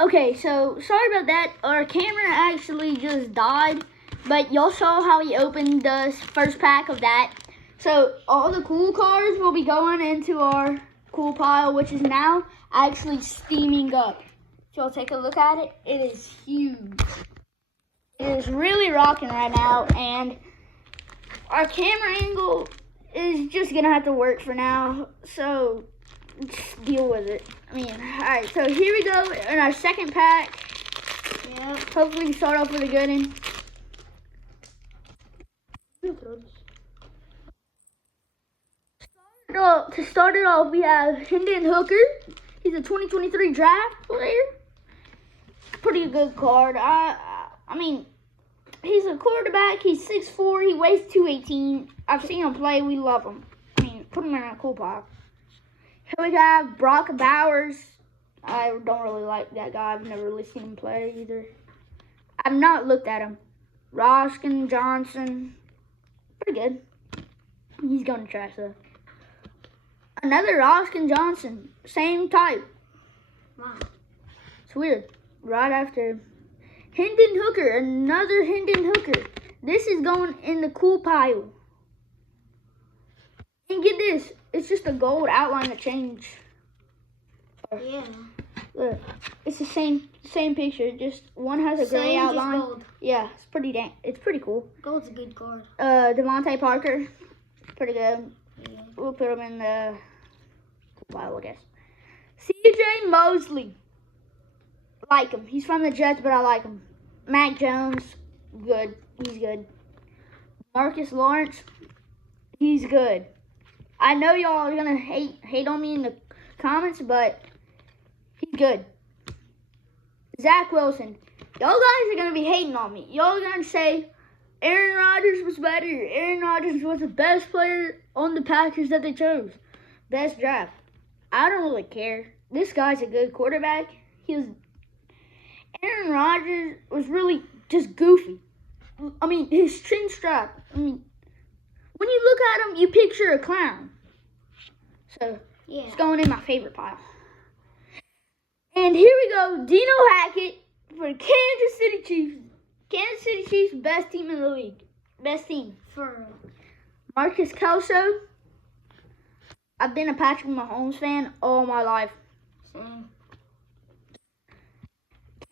Okay, so sorry about that. Our camera actually just died, but y'all saw how he opened the first pack of that. So all the cool cards will be going into our cool pile, which is now actually steaming up. So y'all take a look at it. It is huge. It is really rocking right now, and our camera angle is just gonna have to work for now. So just deal with it. I mean, alright, so here we go in our second pack. Yeah, hopefully we start off with a good one. To start it off, we have Hendon Hooker. He's a 2023 draft player. Pretty good card. I mean, he's a quarterback. He's 6'4". He weighs 218. I've seen him play. We love him. I mean, put him in a cool pile. Here we have Brock Bowers. I don't really like that guy. I've never really seen him play either. I've not looked at him. Roskin Johnson. Pretty good. He's going to trash though. Another Roskin Johnson. Same type. Wow. It's weird. Right after Hendon Hooker. Another Hendon Hooker. This is going in the cool pile. And get this. It's just a gold outline that changed. Yeah. Look, it's the same picture. Just one has a gray outline. Gold. Yeah, it's pretty cool. Gold's a good card. Devontae Parker, pretty good. Yeah. We'll put him in the pile, I guess. C.J. Mosley, like him. He's from the Jets, but I like him. Mac Jones, good. He's good. Marcus Lawrence, he's good. I know y'all are gonna hate on me in the comments, but he's good. Zach Wilson. Y'all guys are gonna be hating on me. Y'all are gonna say Aaron Rodgers was better. Aaron Rodgers was the best player on the Packers that they chose. Best draft. I don't really care. This guy's a good quarterback. Aaron Rodgers was really just goofy. I mean, his chin strap. I mean, when you look at him, you picture a clown. So, yeah, it's going in my favorite pile. And here we go, Dino Hackett for Kansas City Chiefs. Kansas City Chiefs, best team in the league. Best team. For Marcus Kelso. I've been a Patrick Mahomes fan all my life.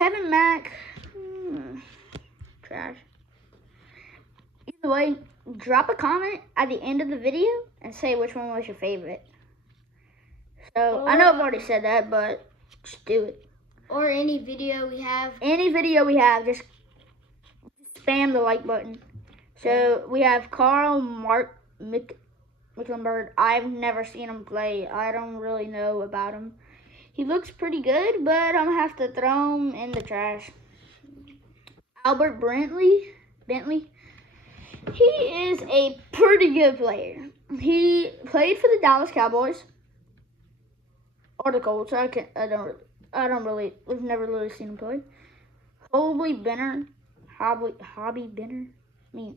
Kevin Mack. Trash. Either way, drop a comment at the end of the video and say which one was your favorite. So, I know I've already said that, but just do it. Or any video we have. Any video we have, just spam the like button. So, we have Carl Mecklenburg. I've never seen him play. I don't really know about him. He looks pretty good, but I'm going to have to throw him in the trash. Albert Bentley. He is a pretty good player. He played for the Dallas Cowboys. Or the Colts. We've never really seen him play. Hobby Benner. I mean,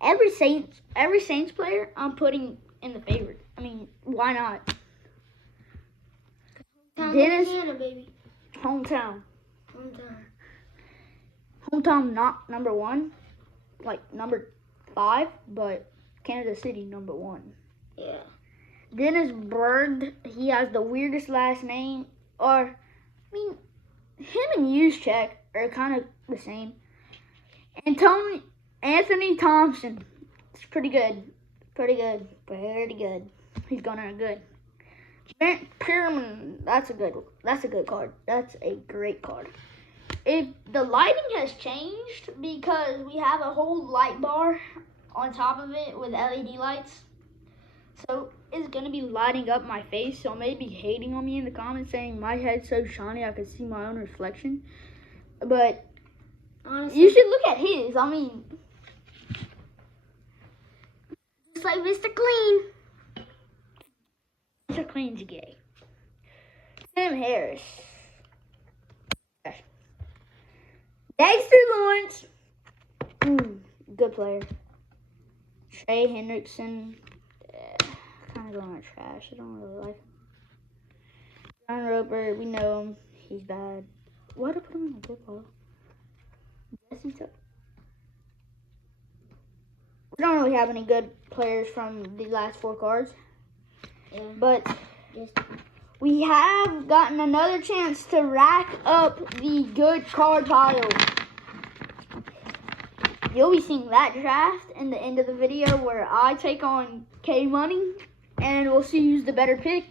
every Saints player I'm putting in the favorite. I mean, why not? Dennis, Indiana, baby. Hometown, not number 1, like number 5, but Kansas City number 1. Yeah. Dennis Bird, he has the weirdest last name. Or, I mean, him and Juszczyk are kind of the same. Anthony Thompson, it's pretty good. He's gonna good. Brent Pierman, that's a good card. That's a great card. If the lighting has changed because we have a whole light bar on top of it with LED lights, so it's gonna be lighting up my face. So maybe hating on me in the comments saying my head's so shiny I can see my own reflection. But honestly, you should look at his. I mean, just like Mr. Clean. Mr. Clean's gay. Tim Harris. Dexter Lawrence. Good player. Trey Hendrickson. Kind of going on trash. I don't really like him. John Roper. We know him. He's bad. Why'd I put him in the good pile? Jesse's up. We don't really have any good players from the last 4 cards. Yeah. But Yes. we have gotten another chance to rack up the good card pile. You'll be seeing that draft in the end of the video where I take on Kmoney, and we'll see who's the better pick.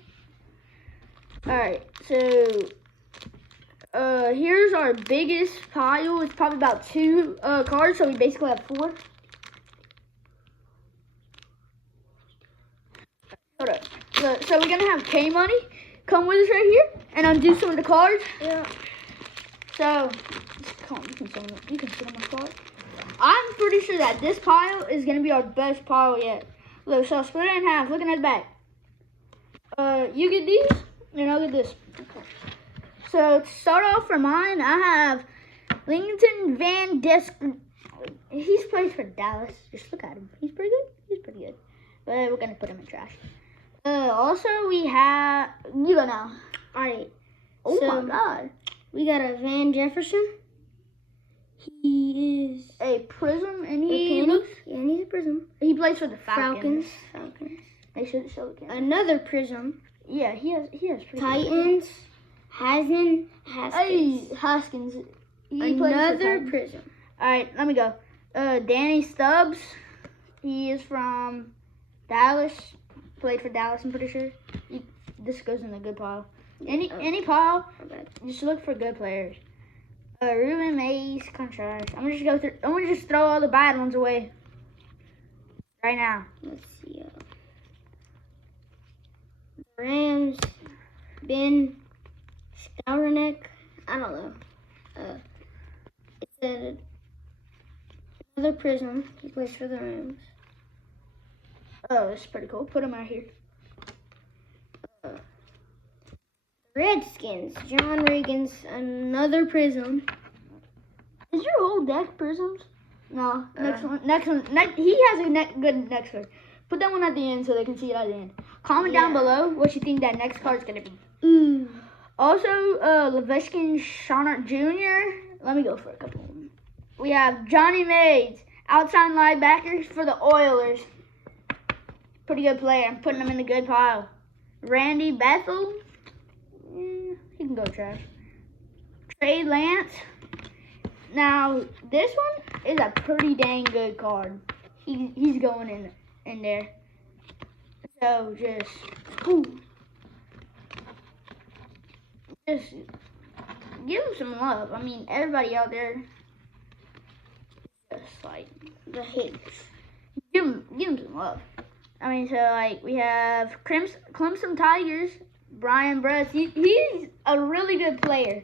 Alright, so here's our biggest pile. It's probably about 2 cards, so we basically have 4. Hold up. So we're gonna have Kmoney come with us right here and undo some of the cards. Yeah. So, come on, you can sit on my card. I'm pretty sure that this pile is gonna be our best pile yet. Look, so I'll split it in half. Looking at the back. You get these, and I'll get this. Okay. So to start off for mine, I have Lincoln Van Desk. He's played for Dallas. Just look at him. He's pretty good. He's pretty good. But we're gonna put him in trash. Also we have, you go now. Alright. Oh So, my God. We got a Van Jefferson. He is A prism, and a he penny. Yeah, and he's a prism. he plays for the Falcons. Falcons. They should show the camera. Another prism. Yeah, he has pretty good. Titans. Haskins. Hey, Haskins. He plays for Another Titans. prism. All right, let me go. Danny Stubbs. He is from Dallas. Played for Dallas, I'm pretty sure. This goes in the good pile. Any pile, just look for good players. Ruben Mays, kind of trash. I'm gonna just throw all the bad ones away right now. Let's see. Rams. Ben Staurenek. I don't know. It's another prism. He plays for the Rams. Oh, this is pretty cool. Put him out here. Redskins. John Reagan's another prism. Is your whole deck prisms? No. Next one. He has a good next card. Put that one at the end so they can see it at the end. Comment down below what you think that next card's gonna be. Ooh. Also, Leveskin Shonert Jr. Let me go for a couple of them. We have Johnny Mays, outside linebacker for the Oilers. Pretty good player. I'm putting him in the good pile. Randy Bethel. He can go trash. Trey Lance. Now, this one is a pretty dang good card. He's going in there. So, just give him some love. I mean, everybody out there just like The hates. give him some love. I mean, so like we have Clemson Tigers, Brian Bress. He's a really good player.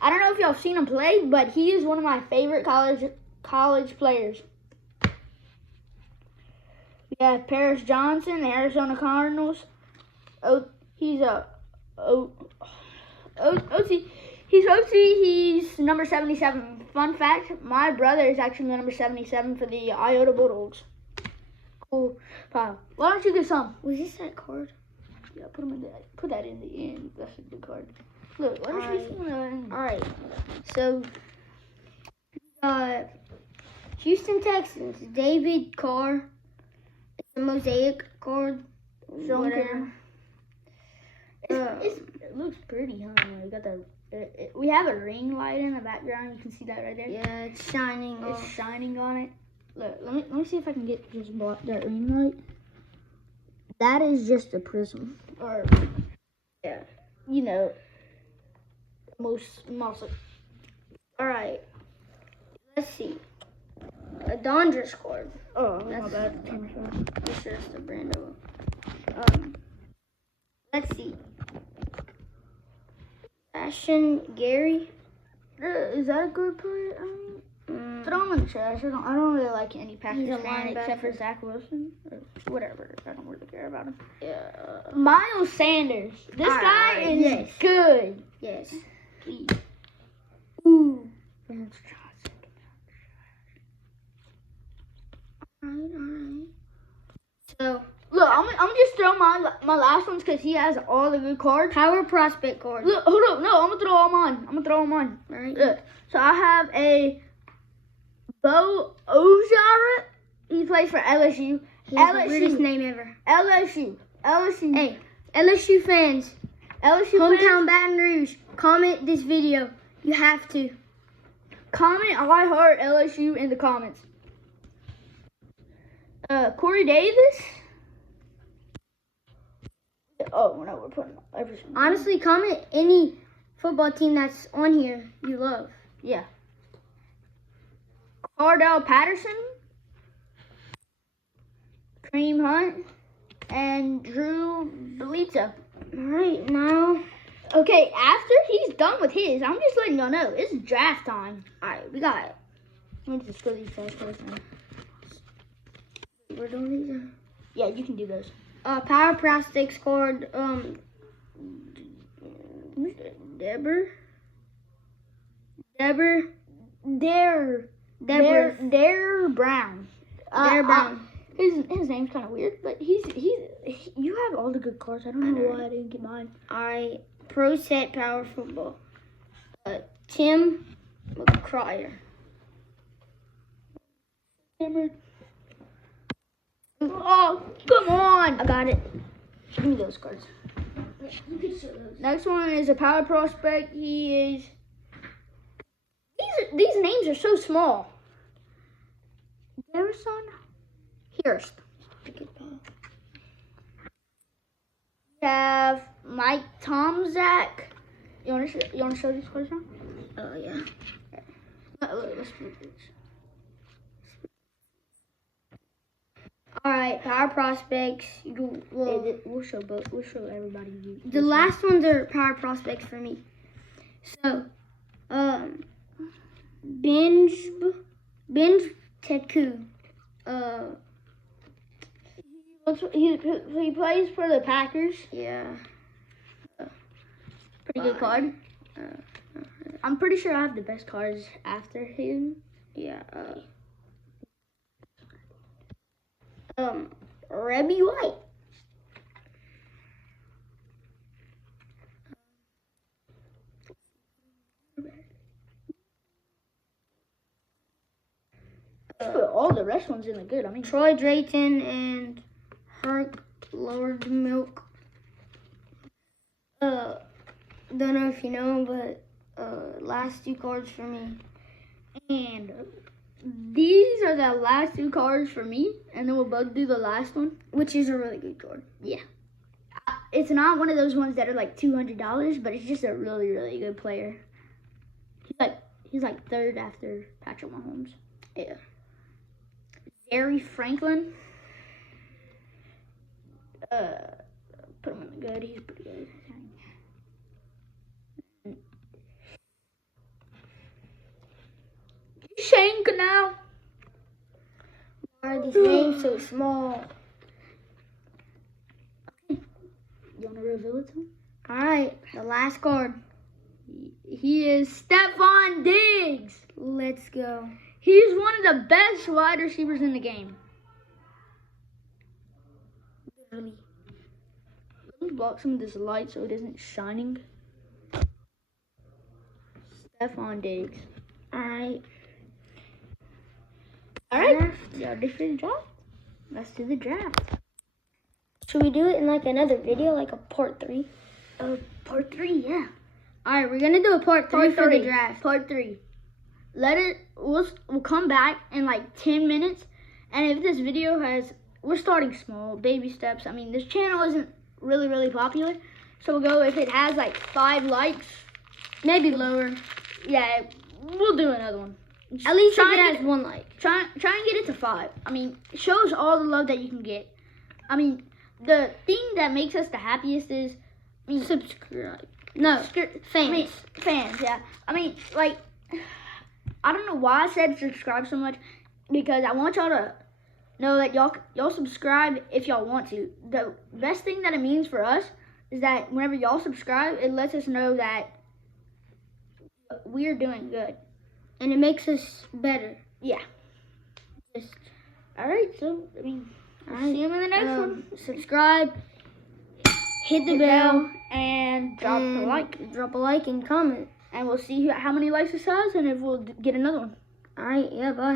I don't know if y'all seen him play, but he is one of my favorite college players. We have Paris Johnson, the Arizona Cardinals. He's OC. He's OC. He's number 77. Fun fact: my brother is actually number 77 for the Iota Bulldogs. Cool pile. Why don't you get some? Was this that card? Yeah, put that in the end. That's a good card. Look, why don't you get some? Alright. So, Houston Texans, David Carr. It's a mosaic card. Whatever. It looks pretty, huh? We got we have a ring light in the background. You can see that right there. Yeah, it's shining. It's shining on it. Look, let me see if I can get just that ring light. That is just a prism, or yeah, you know, most. All right. Let's see. A Donders card. Oh, my bad. This is the brand of. Let's see. Ashton Gary. Is that a good player? I mean, throw him in the trash. I don't really like any Packers fan except for Zach Wilson or whatever. I don't really care about him. Yeah. Miles Sanders. This guy is good. Yes. Please. Ooh. Alright. So Look, I'm just just throw my last ones because he has all the good cards. Power prospect card. Look, hold up. No, I'm going to throw them on. All right. Look. So I have a Bo Ojara. He plays for LSU. He has the weirdest name ever. LSU. Hey, LSU fans. Hometown fans, Baton Rouge. Comment this video. You have to. comment I heart LSU in the comments. Corey Davis. Oh no, we're putting everything. Honestly, comment any football team that's on here you love. Yeah. Cardell Patterson, Kareem Hunt, and Drew Bledsoe. All right, now. Okay, after he's done with his, I'm just letting y'all know, it's draft time. All right, we got it. Let me just throw these fast cards now. We're doing these. Yeah, you can do those. Power prospects card. Deber Brown. Brown. His name's kind of weird, but you have all the good cards. I don't know why I didn't get mine. All right, pro set power football. Tim McCryer. Oh, come on! I got it. Give me those cards. You can show those. Next one is a power prospect. He is. These names are so small. Garrison Hurst. We have Mike Tomczak. You wanna show these cards now? Oh yeah. Let's do this. All right, power prospects. We'll show both. We'll show everybody. The last ones are power prospects for me. So, Binge Teku. He plays for the Packers. Yeah. Pretty good card. I'm pretty sure I have the best cards after him. Yeah. Rebby White. Put all the rest ones in the good. I mean, Troy Drayton and Herc Lord Milk. Don't know if you know, but last two cards for me. And these are the last two cards for me, and then we'll both do the last one, which is a really good card. Yeah. It's not one of those ones that are like $200, but it's just a really, really good player. He's like third after Patrick Mahomes. Yeah. Jerry Franklin. Put him in the good. He's pretty good. Shane Canal. Why are these names so small? You want to reveal it to him? All right, the last card. He is Stephon Diggs. Let's go. He's one of the best wide receivers in the game. Literally. Let me block some of this light so it isn't shining. Stephon Diggs. All right. All right. Y'all ready for the draft? Let's do the draft. Should we do it in like another video, like a part 3? Part 3, yeah. All right, we're gonna do a part 3 for the draft. Part 3. We'll come back in like 10 minutes, and if this video we're starting small, baby steps. I mean, this channel isn't really popular, so we'll go if it has like 5 likes, maybe lower. Yeah, we'll do another one. At least if it has 1 like. Try and get it to 5. I mean, it shows all the love that you can get. I mean, the thing that makes us the happiest is, subscribe. No, fans. Fans, yeah. I mean, like, I don't know why I said subscribe so much, because I want y'all to know that y'all subscribe if y'all want to. The best thing that it means for us is that whenever y'all subscribe, it lets us know that we're doing good. And it makes us better. Yeah. All right, so, I mean, See you in the next one. Subscribe, hit the Hit bell, and drop a like. Drop a like and comment. And we'll see how many likes this has and if we'll get another one. All right, yeah, bye.